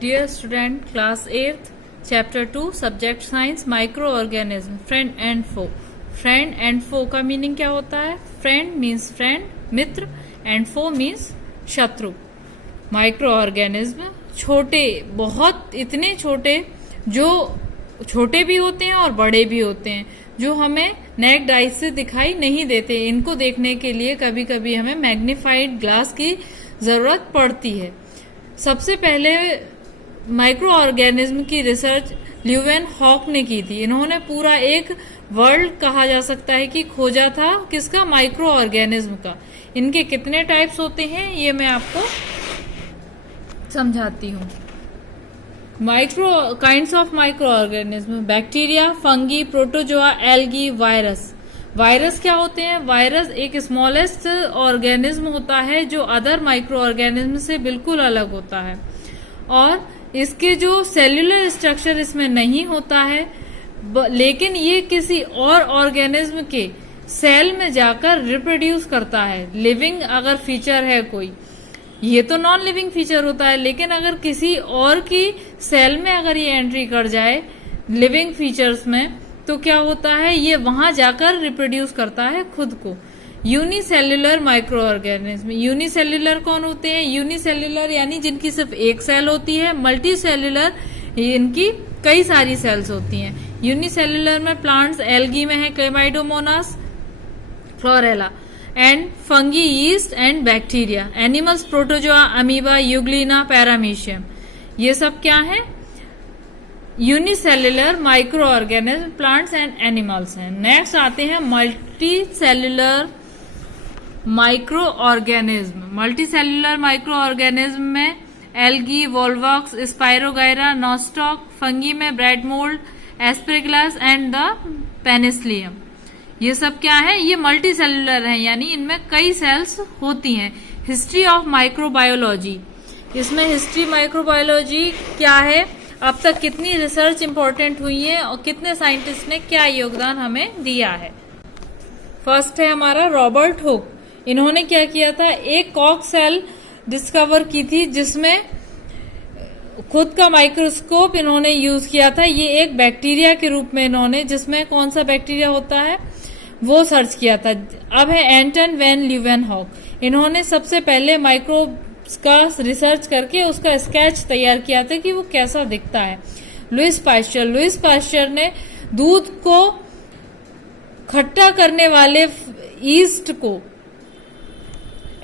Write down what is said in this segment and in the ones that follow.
Dear student, class 8th, chapter 2, subject science, microorganism, friend and foe. Friend and foe का meaning क्या होता है? Friend means friend, Mitra, and foe means शत्रु. Microorganism छोटे, बहुत इतने छोटे जो छोटे भी होते हैं और बड़े भी होते हैं, जो हमें नेक्ड आई से दिखाई नहीं देते. इनको देखने के लिए कभी कभी हमें मैग्नीफाइड ग्लास की जरूरत पड़ती है. सबसे पहले माइक्रो ऑर्गेनिज्म की रिसर्च ल्यूवेन हॉक ने की थी. इन्होंने पूरा एक वर्ल्ड कहा जा सकता है कि खोजा था किसका? माइक्रो ऑर्गेनिज्म का. इनके कितने टाइप्स होते हैं ये मैं आपको समझाती हूँ. Micro kinds of micro organism: bacteria, fungi, protozoa, algae, virus. Virus क्या होते हैं? वायरस एक स्मॉलेस्ट ऑर्गेनिज्म होता है जो अदर माइक्रो ऑर्गेनिज्म से बिल्कुल अलग होता है और इसके जो सेल्यूलर स्ट्रक्चर इसमें नहीं होता है, लेकिन ये किसी और ऑर्गेनिज्म के सेल में जाकर रिप्रोड्यूस करता है. लिविंग अगर फीचर है कोई, ये तो नॉन लिविंग फीचर होता है, लेकिन अगर किसी और की सेल में अगर ये एंट्री कर जाए लिविंग फीचर्स में, तो क्या होता है? ये वहां जाकर रिप्रोड्यूस करता है खुद को. Unicellular micro organism. यूनिसेल्युलर कौन होते हैं? यूनिसेल्युलर यानी जिनकी सिर्फ एक सेल होती है. मल्टी सेल्युलर इनकी कई सारी सेल्स होती हैं. यूनिसेल्युलर में प्लांट्स, एल्गी में है chlamydomonas, chlorella, and fungi, yeast and bacteria. Animals, protozoa, amoeba, euglena, paramecium. ये सब क्या है? Unicellular micro organism, plants and animals हैं. नेक्स्ट आते हैं multi cellular micro organism. Multi cellular micro organism में algae, volvox, spirogyra, nostoc. Fungi में bread mold, aspergillus and the penicillium. ये सब क्या है? ये मल्टी सेल्युलर है, यानी इनमें कई सेल्स होती हैं. History of microbiology. इसमें हिस्ट्री माइक्रोबायोलॉजी क्या है, अब तक कितनी रिसर्च इंपॉर्टेंट हुई है और कितने साइंटिस्ट ने क्या योगदान हमें दिया है. फर्स्ट है हमारा रॉबर्ट हुक. इन्होंने क्या किया था? एक कॉक सेल डिस्कवर की थी जिसमें खुद का माइक्रोस्कोप इन्होंने यूज किया था. ये एक बैक्टीरिया के रूप में इन्होंने, जिसमें कौन सा बैक्टीरिया होता है वो सर्च किया था. अब है एंटन वैन ल्यूवेनहॉक. इन्होंने सबसे पहले माइक्रोब्स का रिसर्च करके उसका स्केच तैयार किया था कि वो कैसा दिखता है. Louis Pasteur. लुइस पास्चर ने दूध को खट्टा करने वाले ईस्ट को,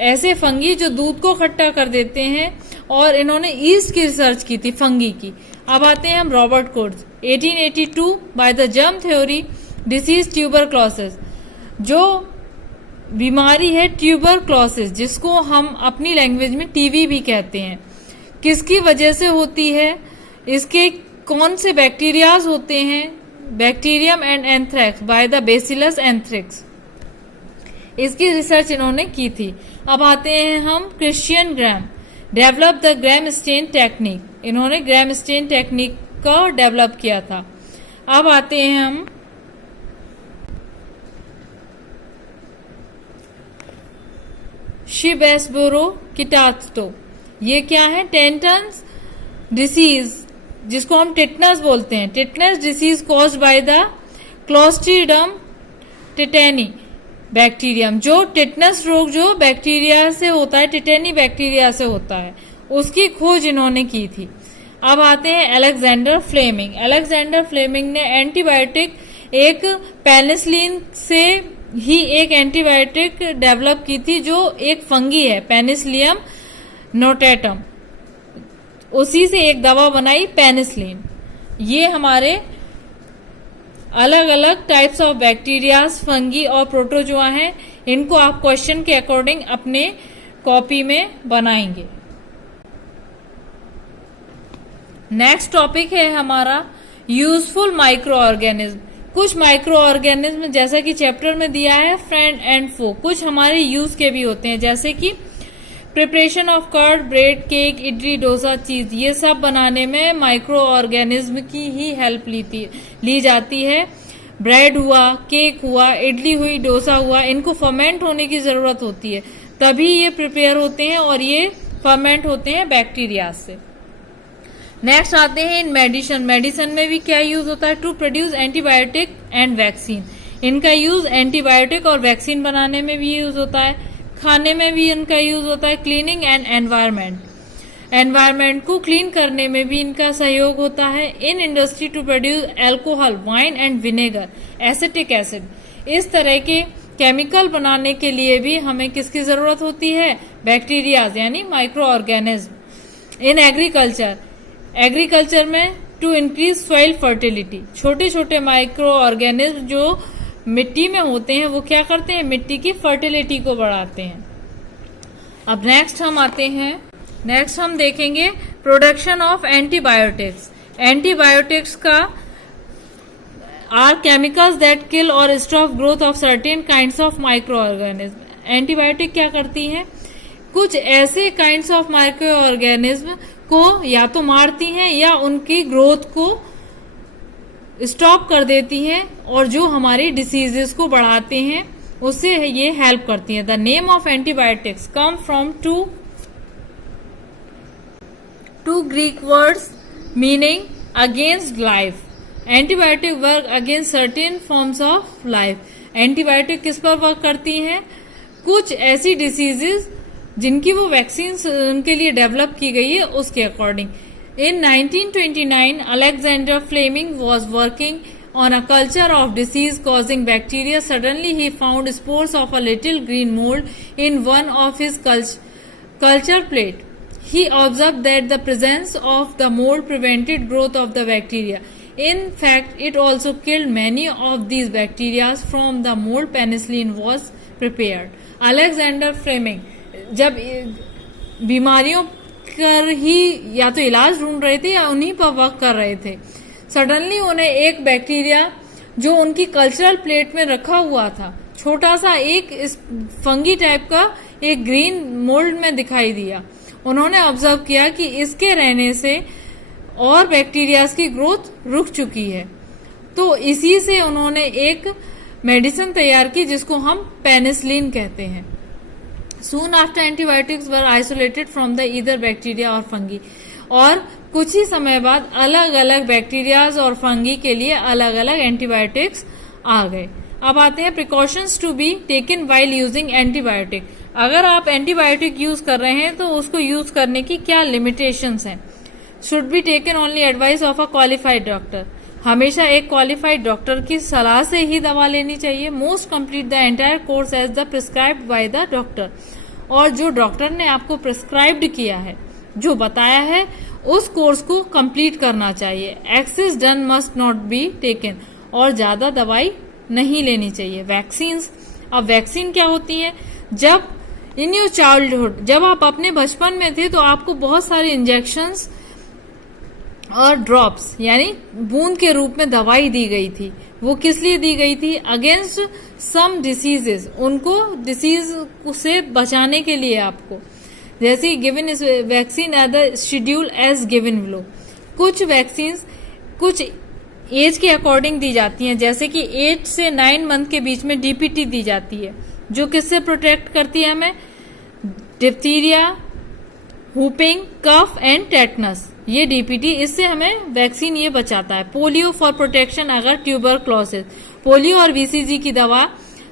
ऐसे फंगी जो दूध को खट्टा कर देते हैं, और इन्होंने ईस्ट की रिसर्च की थी फंगी की. अब आते हैं हम Robert course. 1882 by the germ theory disease tuberculosis. जो बीमारी है ट्यूबरक्लोसिस, जिसको हम अपनी लैंग्वेज में टीबी भी कहते हैं, किसकी वजह से होती है? इसके कौन से बैक्टीरियाज होते हैं? Bacterium and anthrax by the bacillus anthrax. इसकी रिसर्च इन्होंने की थी. अब आते हैं हम Christian Gram. Develop the Gram stain technique. इन्होंने ग्राम स्टेन टेक्निक को डेवलप किया था. अब आते हैं हम शिबेस्बोरो किटाटो. ये क्या है? टेंटन्स डिसीज, जिसको हम टिटनस बोलते हैं. Tetanus disease caused by the clostridium tetani bacterium. जो टिटनस रोग जो बैक्टीरिया से होता है, टिटेनी बैक्टीरिया से होता है, उसकी खोज इन्होंने की थी. अब आते हैं अलेक्जेंडर फ्लेमिंग. अलेक्जेंडर फ्लेमिंग ने एंटीबायोटिक, एक पेनिसिलिन से ही एक एंटीबायोटिक डेवलप की थी जो एक फंगी है, पेनिसिलियम नोटेटम. उसी से एक दवा बनाई पेनिसिलिन. ये हमारे अलग अलग टाइप्स ऑफ बैक्टीरियाज, फंगी और प्रोटोजोआ हैं. इनको आप क्वेश्चन के अकॉर्डिंग अपने कॉपी में बनाएंगे. नेक्स्ट टॉपिक है हमारा यूजफुल माइक्रो ऑर्गेनिज्म. कुछ माइक्रो ऑर्गेनिज्म जैसा कि चैप्टर में दिया है फ्रेंड एंड फो, कुछ हमारे यूज के भी होते हैं, जैसे कि preparation of curd, bread, cake, idli, dosa, cheese. ये सब बनाने में माइक्रो ऑर्गेनिज्म की ही हेल्प ली जाती है. ब्रेड हुआ, केक हुआ, इडली हुई, डोसा हुआ, इनको फर्मेंट होने की जरूरत होती है, तभी ये प्रिपेयर होते हैं और ये फर्मेंट होते हैं बैक्टीरिया से. नेक्स्ट आते हैं इन मेडिसिन। मेडिसिन में भी क्या यूज होता है? To produce antibiotic and vaccine. इनका यूज एंटीबायोटिक और वैक्सीन बनाने में भी यूज होता है। खाने में भी इनका यूज होता है। क्लीनिंग एंड एनवायरमेंट, एनवायरमेंट को क्लीन करने में भी इनका सहयोग होता है। In industry to produce alcohol, wine and vinegar, acetic acid. इस तरह के केमिकल बनाने के लिए भी हमें किसकी जरूरत होती है? बैक्टीरियाज यानी micro organism. In agriculture, agriculture में टू इंक्रीज सॉइल फर्टिलिटी, छोटे छोटे माइक्रो ऑर्गेनिज्म जो मिट्टी में होते हैं वो क्या करते हैं? मिट्टी की फर्टिलिटी को बढ़ाते हैं। अब नेक्स्ट हम देखेंगे प्रोडक्शन ऑफ एंटीबायोटिक्स। एंटीबायोटिक्स का आर केमिकल्स दैट किल और stop growth of certain kinds of micro organism. Antibiotic क्या करती हैं? कुछ ऐसे काइंड्स ऑफ माइक्रो ऑर्गेनिज्म को या तो मारती हैं या उनकी ग्रोथ को स्टॉप कर देती हैं और जो हमारी डिसीजेस को बढ़ाते हैं उससे ये हेल्प करती है। The name of antibiotics come from two Greek words meaning against life. Antibiotic work against certain forms of life. Antibiotic किस पर वर्क करती हैं? कुछ ऐसी डिसीजेस जिनकी वो वैक्सीन उनके लिए डेवलप की गई है उसके according. In 1929, Alexander Fleming was working on a culture of disease-causing bacteria. Suddenly, he found spores of a little green mold in one of his culture plate. He observed that the presence of the mold prevented growth of the bacteria. In fact, it also killed many of these bacteria. From the mold, penicillin was prepared. Alexander Fleming जब बीमारियों कर ही या तो इलाज ढूंढ रहे थे या उन्हीं पर वर्क कर रहे थे, सडनली उन्हें एक बैक्टीरिया जो उनकी कल्चरल प्लेट में रखा हुआ था, छोटा सा एक फंगी टाइप का एक ग्रीन मोल्ड में दिखाई दिया। उन्होंने ऑब्जर्व किया कि इसके रहने से और बैक्टीरियाज की ग्रोथ रुक चुकी है, तो इसी से उन्होंने एक मेडिसिन तैयार की जिसको हम पेनिसिलिन कहते हैं। Soon after antibiotics were isolated from the either bacteria or fungi. और कुछ ही समय बाद अलग अलग बैक्टीरियाज और फंगी के लिए अलग अलग एंटीबायोटिक्स आ गए। अब आते हैं precautions to be taken while using antibiotic. अगर आप एंटीबायोटिक यूज कर रहे हैं तो उसको यूज करने की क्या लिमिटेशंस हैं? Should be taken only advice of a qualified doctor. हमेशा एक क्वालिफाइड डॉक्टर की सलाह से ही दवा लेनी चाहिए। Most complete the entire course as the prescribed by the doctor. और जो डॉक्टर ने आपको प्रिस्क्राइब्ड किया है, जो बताया है, उस कोर्स को कंप्लीट करना चाहिए। Excess done must not be taken. और ज्यादा दवाई नहीं लेनी चाहिए। वैक्सीन्स, अब वैक्सीन क्या होती है? जब इन योर चाइल्डहुड, जब आप अपने बचपन में थे तो आपको बहुत सारे इंजेक्शंस और ड्रॉप्स यानी बूंद के रूप में दवाई दी गई थी। वो किस लिए दी गई थी? अगेंस्ट सम डिसीजेस, उनको डिसीज से बचाने के लिए आपको। जैसे given is vaccine at the schedule as given below. कुछ वैक्सीन कुछ एज के अकॉर्डिंग दी जाती हैं, जैसे कि 8 से 9 मंथ के बीच में डीपीटी दी जाती है, जो किससे प्रोटेक्ट करती है हमें? Diphtheria, whooping cough and tetanus. ये डीपीटी, इससे हमें वैक्सीन ये बचाता है। पोलियो फॉर प्रोटेक्शन अगर ट्यूबरक्लोसिस। पोलियो और बीसीजी की दवा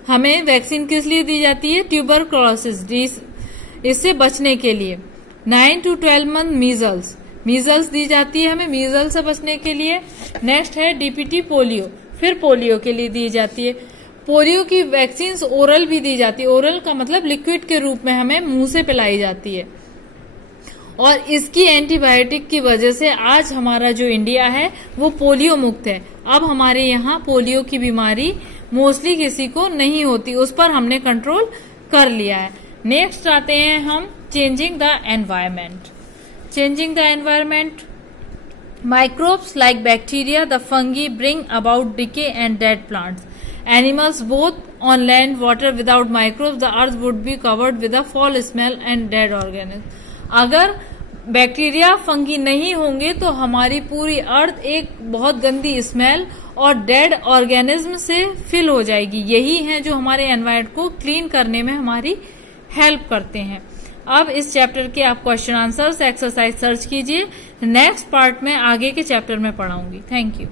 हमें वैक्सीन किस लिए दी जाती है? ट्यूबरक्लोसिस, इससे बचने के लिए। 9 to 12 मंथ मीजल्स, मीजल्स दी जाती है हमें मीजल से बचने के लिए। नेक्स्ट है डीपीटी पोलियो, फिर पोलियो के लिए दी जाती है। पोलियो की वैक्सीन ओरल भी दी जाती है। ओरल का मतलब लिक्विड के रूप में हमें मुंह से पिलाई जाती है। और इसकी एंटीबायोटिक की वजह से आज हमारा जो इंडिया है वो पोलियो मुक्त है। अब हमारे यहाँ पोलियो की बीमारी मोस्टली किसी को नहीं होती, उस पर हमने कंट्रोल कर लिया है। नेक्स्ट आते हैं हम changing the environment. Changing the environment, microbes like bacteria the fungi bring about decay and dead plants. Animals both on land water without microbes the earth would be covered with a fall smell and dead organism. अगर bacteria fungi नहीं होंगे तो हमारी पूरी अर्थ एक बहुत गंदी smell और डेड ऑर्गेनिज्म से फिल हो जाएगी। यही है जो हमारे एनवायरनमेंट को क्लीन करने में हमारी हेल्प करते हैं। अब इस चैप्टर के आप क्वेश्चन आंसर्स एक्सरसाइज सर्च कीजिए। नेक्स्ट पार्ट में आगे के चैप्टर में पढ़ाऊंगी। Thank you.